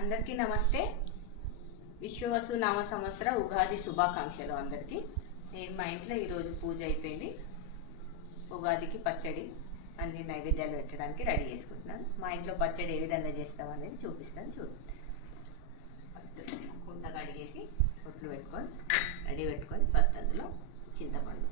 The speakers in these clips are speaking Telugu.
అందరికీ నమస్తే. విశ్వవసు నామ సంవత్సర ఉగాది శుభాకాంక్షలు అందరికీ. నేను మా ఇంట్లో ఈరోజు పూజ అయిపోయింది. ఉగాదికి పచ్చడి అన్ని నైవేద్యాలు పెట్టడానికి రెడీ చేసుకుంటున్నాను. మా ఇంట్లో పచ్చడి ఏ విధంగా చేస్తాం అనేది చూపిస్తాను. చూడండి. ఫస్ట్ కుండ కడిగేసి పొట్లు పెట్టుకొని రెడీ పెట్టుకొని ఫస్ట్ అందులో చింతపండు,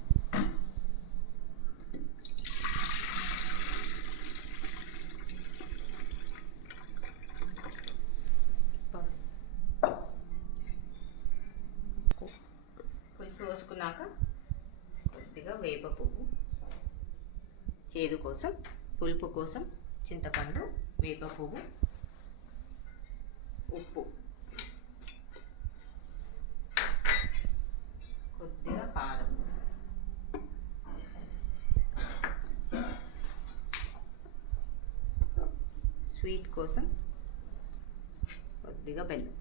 పులుసు పోసుకున్నాక కొద్దిగా వేప పువ్వు, చేదు కోసం, పులుపు కోసం చింతపండు, వేప పువ్వు, ఉప్పు, కొద్దిగా కారం, స్వీట్ కోసం కొద్దిగా బెల్లం,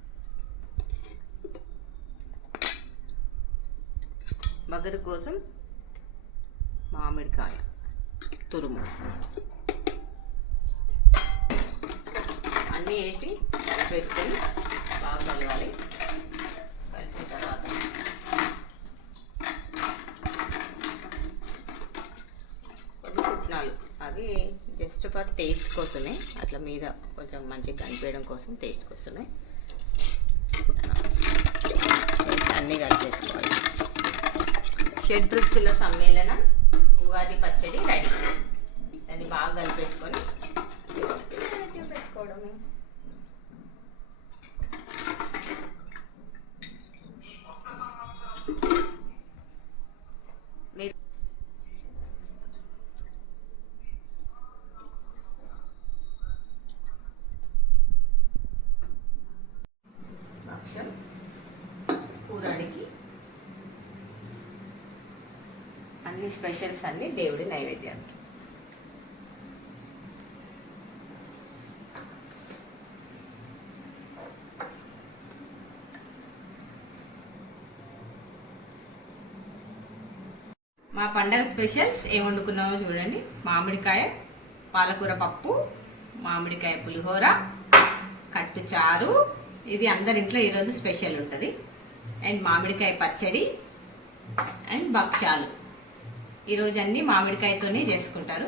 వగరు కోసం మామిడికాయ తురుము అన్నీ వేసి వేసుకొని బాగా కలవాలి. కలిసిన తర్వాత కొన్ని పుట్నాలు, అవి జస్ట్ ఫర్ టేస్ట్ కోసమే, అట్లా మీద కొంచెం మంచిగా కనిపించడం కోసం టేస్ట్ కోసమే పుట్నాలు వేసి అన్నీ కలిపేసుకోవాలి. షడ్రుచుల సమ్మేళనం ఉగాది పచ్చడి రెడీ. దాన్ని బాగా కలిపేసుకొని పెట్టుకోవడమే. భక్ష్యం కూరడికి అన్ని స్పెషల్స్ అన్ని దేవుడి నైవేద్యాలు. మా పండగ స్పెషల్స్ ఏం వండుకున్నామో చూడండి. మామిడికాయ పాలకూర పప్పు, మామిడికాయ పులిహోర, కట్టు చారు, ఇది అందరి ఇంట్లో ఈరోజు స్పెషల్ ఉంటుంది. అండ్ మామిడికాయ పచ్చడి అండ్ భక్ష్యాలు. ఈరోజు అన్నీ మామిడికాయతోనే చేసుకుంటారు.